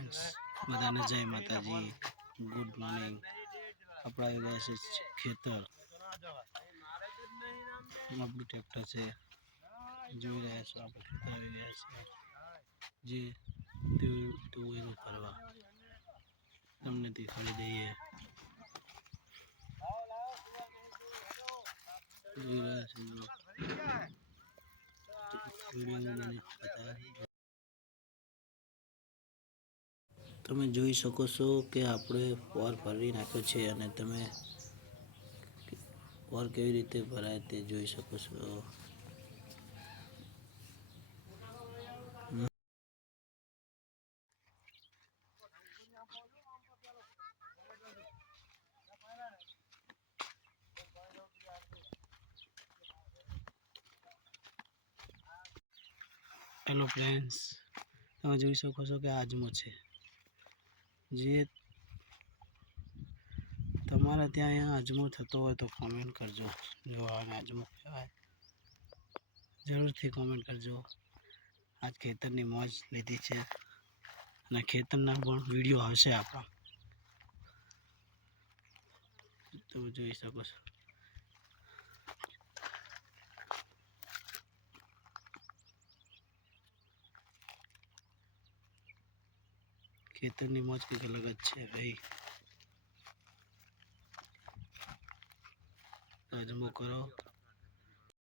Friends, બધાને જય માતાજી, ગુડ મોર્નિંગ. આપણે આવી ગયા છે ખેતર, આપણું ટ્રેક્ટર છે, જોઈ રહ્યા છો આપણે ખેતર આવી ગયા છે, જે તુવેરો ફરવા તમને દેખાડી દઈએ. જોઈ રહ્યા છો વિડીયોમાં મને તમે જોઈ શકો છો કે આપણે પોર ભરી નાખ્યો છે અને તમે પોર કેવી રીતે ભરાય તે જોઈ શકો છો. હેલો ફ્રેન્ડ્સ, તમે જોઈ શકો છો કે આજમો છે, જે તમારે ત્યાં અહીંયા અજમો થતો હોય તો કોમેન્ટ કરજો. જો આને અજમો કહેવાય, જરૂરથી કોમેન્ટ કરજો. આજ ખેતરની મોજ લીધી છે અને ખેતરના પણ વિડીયો આવશે આપણા, તમે જોઈ શકો છો. ખેતરની મોજ કંઈક અલગ જ છે ભાઈ. અજમો કરો.